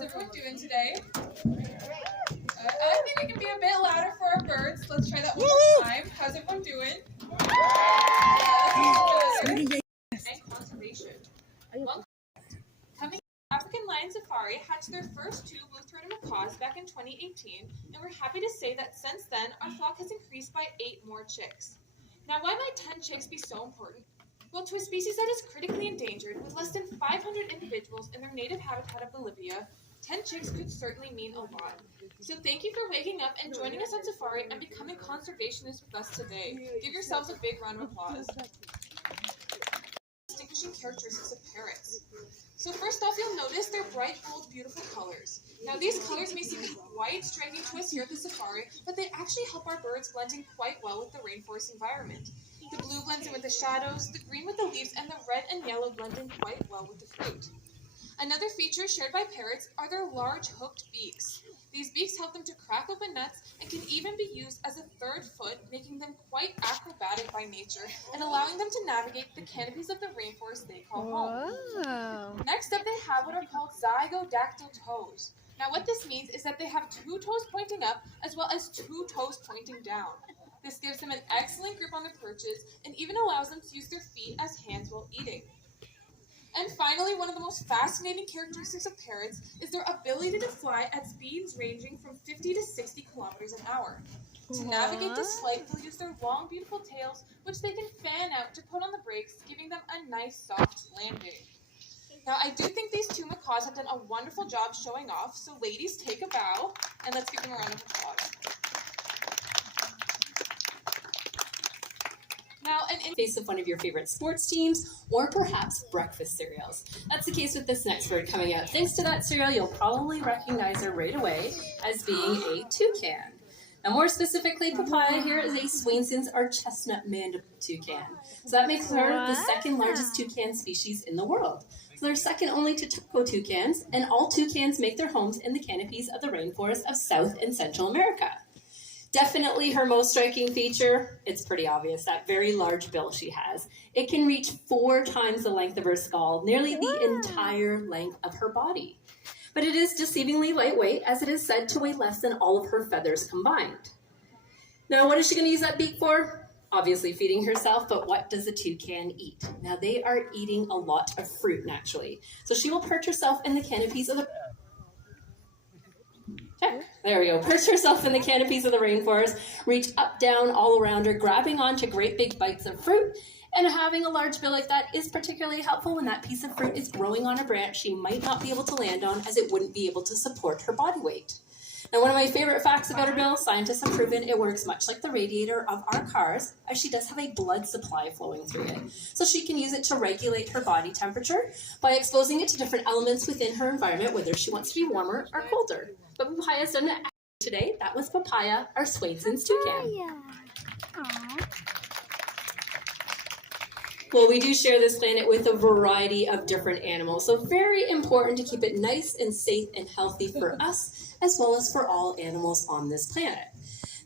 How's everyone doing today? I think it can be a bit louder for our birds. Let's try that one more time. How's everyone doing? And conservation. Coming African Lion Safari hatched their first 2 blue-throated macaws back in 2018, and we're happy to say that since then, our flock has increased by 8 more chicks. Now, why might 10 chicks be so important? Well, to a species that is critically endangered, with less than 500 individuals in their native habitat of Bolivia, 10 chicks could certainly mean a lot. So thank you for waking up and joining us on safari and becoming conservationists with us today. Give yourselves a big round of applause. Distinguishing characteristics of parrots. So first off, you'll notice their bright, bold, beautiful colors. Now these colors may seem quite striking to us here at the safari, but they actually help our birds blend in quite well with the rainforest environment. The blue blends in with the shadows, the green with the leaves, and the red and yellow blend in quite well with the fruit. Another feature shared by parrots are their large hooked beaks. These beaks help them to crack open nuts and can even be used as a third foot, making them quite acrobatic by nature and allowing them to navigate the canopies of the rainforest they call home. Wow. Next up, they have what are called Zygodactyl Toes. Now what this means is that they have 2 toes pointing up as well as 2 toes pointing down. This gives them an excellent grip on their perches and even allows them to use their feet as hands while eating. And finally, one of the most fascinating characteristics of parrots is their ability to fly at speeds ranging from 50 to 60 kilometers an hour. To navigate this flight, they'll use their long, beautiful tails, which they can fan out to put on the brakes, giving them a nice, soft landing. Now, I do think these 2 macaws have done a wonderful job showing off, so ladies, take a bow, and let's give them a round of applause. Now, in face of one of your favorite sports teams, or perhaps breakfast cereals. That's the case with this next bird coming out. Thanks to that cereal, you'll probably recognize her right away as being a toucan. Now, more specifically, Papaya here is a Swainson's or chestnut-maned toucan. So that makes her the 2nd largest toucan species in the world. So they're second only to choco toucans, and all toucans make their homes in the canopies of the rainforest of South and Central America. Definitely her most striking feature, it's pretty obvious, that very large bill she has. It can reach 4 times the length of her skull, nearly the entire length of her body. But it is deceivingly lightweight, as it is said to weigh less than all of her feathers combined. Now, what is she going to use that beak for? Obviously feeding herself, but what does a toucan eat? Now, they are eating a lot of fruit, naturally. So she will perch herself in the canopies of the There we go. Perch herself in the canopies of the rainforest, reach up, down, all around her, grabbing onto great big bites of fruit. And having a large bill like that is particularly helpful when that piece of fruit is growing on a branch she might not be able to land on, as it wouldn't be able to support her body weight. Now, one of my favorite facts about her bill, scientists have proven it works much like the radiator of our cars, as she does have a blood supply flowing through it. So she can use it to regulate her body temperature by exposing it to different elements within her environment, whether she wants to be warmer or colder. But Papaya's done it today. That was Papaya, our Swainson's toucan. Well, we do share this planet with a variety of different animals, so very important to keep it nice and safe and healthy for us, as well as for all animals on this planet.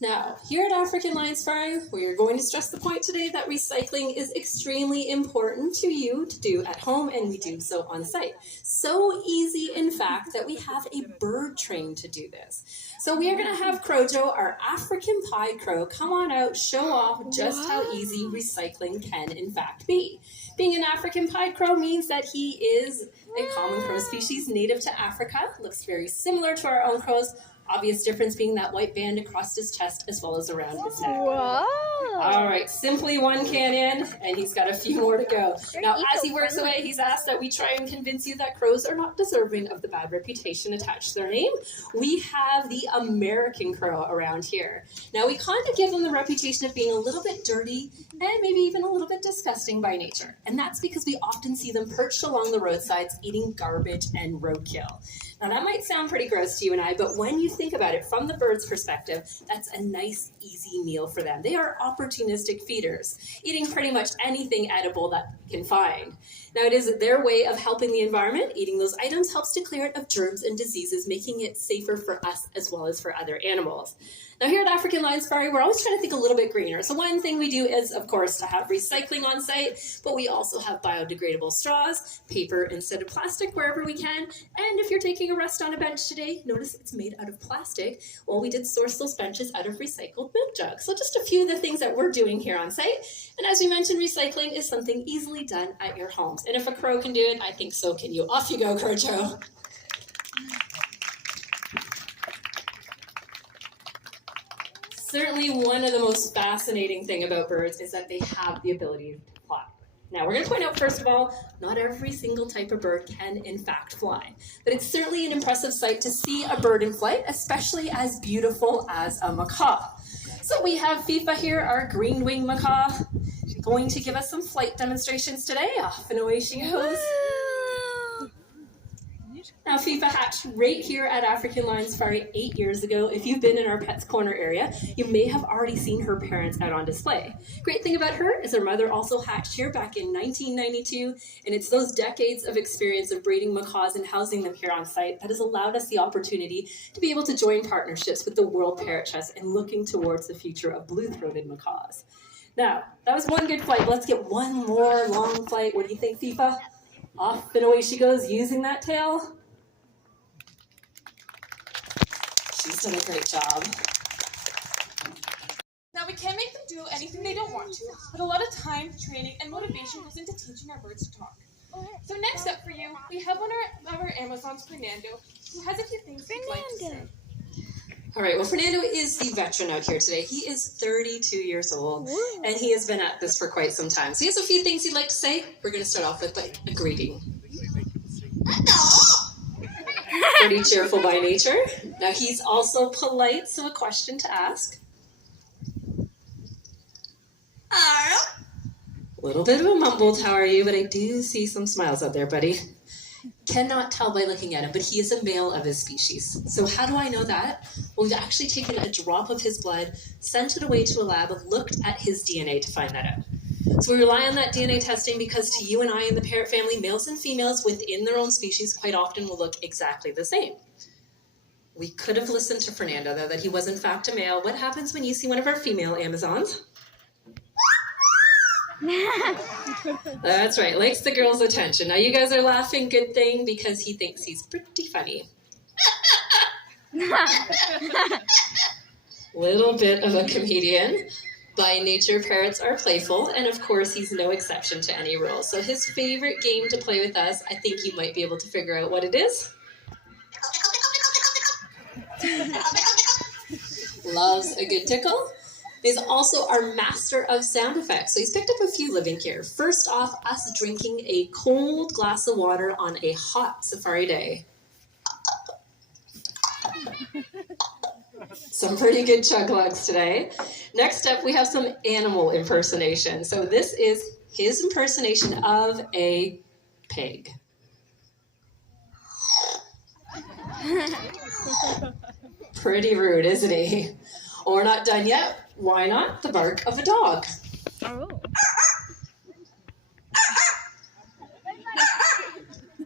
Now, here at African Lion Safari, we are going to stress the point today that recycling is extremely important to you to do at home, and we do so on site. So easy, in fact, that we have a bird trained to do this. So we are going to have Crojo, our African pied crow, come on out, show off just how easy recycling can, in fact, be. Being an African pied crow means that he is a common crow species native to Africa, looks very similar to our own crows. Obvious difference being that white band across his chest as well as around his neck. Wow. All right, simply 1 can in, and he's got a few more to go. Now, as he works away, he's asked that we try and convince you that crows are not deserving of the bad reputation attached to their name. We have the American crow around here. Now, we kind of give them the reputation of being a little bit dirty and maybe even a little bit disgusting by nature. And that's because we often see them perched along the roadsides eating garbage and roadkill. Now, that might sound pretty gross to you and I, but when you think about it from the bird's perspective, that's a nice, easy meal for them. They are opportunistic feeders, eating pretty much anything edible that they can find. Now, it is their way of helping the environment. Eating those items helps to clear it of germs and diseases, making it safer for us as well as for other animals. Now, here at African Lion Safari, we're always trying to think a little bit greener. So one thing we do is, of course, to have recycling on site, but we also have biodegradable straws, paper instead of plastic wherever we can. And if you're taking taking a rest on a bench today? Notice it's made out of plastic. Well, we did source those benches out of recycled milk jugs. So just a few of the things that we're doing here on site. And as we mentioned, recycling is something easily done at your homes. And if a crow can do it, I think so can you. Off you go, Crocho. Certainly one of the most fascinating things about birds is that they have the ability to fly. Now, we're going to point out, first of all, not every single type of bird can, in fact, fly. But it's certainly an impressive sight to see a bird in flight, especially as beautiful as a macaw. So we have FIFA here, our green-winged macaw, going to give us some flight demonstrations today. Off and away she goes. Now, FIFA hatched right here at African Lion Safari 8 years ago. If you've been in our Pets Corner area, you may have already seen her parents out on display. Great thing about her is her mother also hatched here back in 1992, and it's those decades of experience of breeding macaws and housing them here on site that has allowed us the opportunity to be able to join partnerships with the World Parrot Trust and looking towards the future of blue-throated macaws. Now, that was one good flight. Let's get one more long flight. What do you think, FIFA? Off and away she goes using that tail. She's done a great job. Now, we can't make them do anything they don't want to, but a lot of time, training, and motivation goes into teaching our birds to talk. So next up for you, we have one of our Amazons, Fernando, who has a few things he'd like to say. All right, well, Fernando is the veteran out here today. He is 32 years old, and he has been at this for quite some time. So he has a few things he'd like to say. We're going to start off with a greeting. Pretty cheerful by nature. Now, he's also polite, so a question to ask. A little bit of a mumbled, how are you? But I do see some smiles out there, buddy. Cannot tell by looking at him, but he is a male of his species. So how do I know that? Well, we've actually taken a drop of his blood, sent it away to a lab, looked at his DNA to find that out. So we rely on that DNA testing because to you and I in the parrot family, males and females within their own species quite often will look exactly the same. We could have listened to Fernando, though, that he was in fact a male. What happens when you see one of our female Amazons? That's right, likes the girls' attention. Now you guys are laughing, good thing, because he thinks he's pretty funny. Little bit of a comedian. By nature, parrots are playful, and of course, he's no exception to any rule. So his favorite game to play with us, I think you might be able to figure out what it is. Loves a good tickle. He's also our master of sound effects. So he's picked up a few living here. First off, us drinking a cold glass of water on a hot safari day. Some pretty good chug lugs today. Next up, we have some animal impersonation. So this is his impersonation of a pig. Pretty rude, isn't he? Oh, we're not done yet. Why not? The bark of a dog. Oh.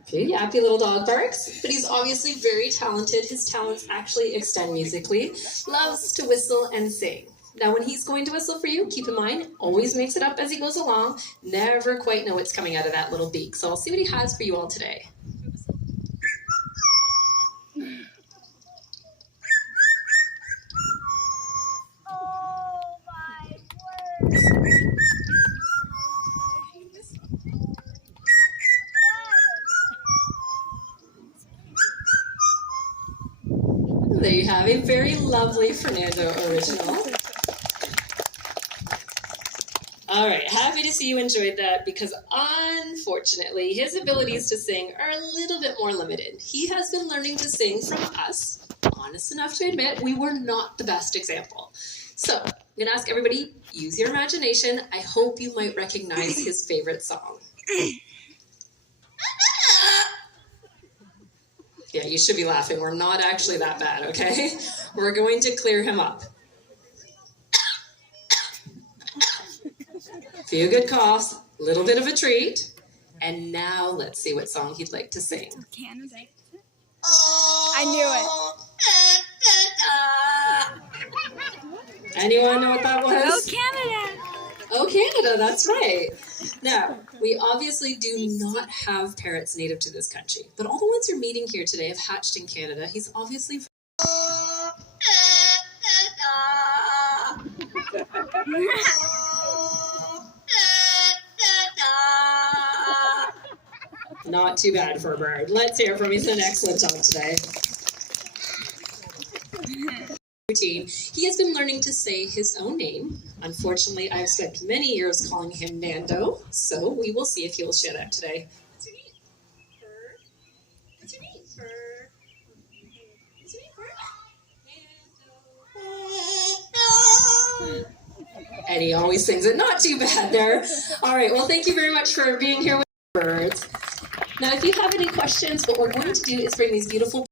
Okay, yappy little dog barks, but he's obviously very talented. His talents actually extend musically. Loves to whistle and sing. Now, when he's going to whistle for you, keep in mind, always makes it up as he goes along. Never quite know what's coming out of that little beak. So I'll see what he has for you all today. Oh my word. There you have a very lovely Fernando original. All right, happy to see you enjoyed that because unfortunately his abilities to sing are a little bit more limited. He has been learning to sing from us. Honest enough to admit, we were not the best example. So I'm going to ask everybody, use your imagination. I hope you might recognize his favorite song. Yeah, you should be laughing. We're not actually that bad, okay? We're going to clear him up. Few good coughs, little bit of a treat. And now let's see what song he'd like to sing. Canada. I knew Anyone know what that was? it. Oh, Canada. Oh, Canada, that's right. Now, we obviously do not have parrots native to this country, but all the ones you're meeting here today have hatched in Canada. He's obviously not too bad for a bird. Let's hear from him. He's done an excellent job today. Routine. He has been learning to say his own name. Unfortunately, I've spent many years calling him Nando, so we will see if he will share that today. What's your name? Bird. What's your name? Bird. What's your name? Bird. Nando. And he always sings it. Not too bad there. All right, well, thank you very much for being here with birds. Now, if you have any questions, what we're going to do is bring these beautiful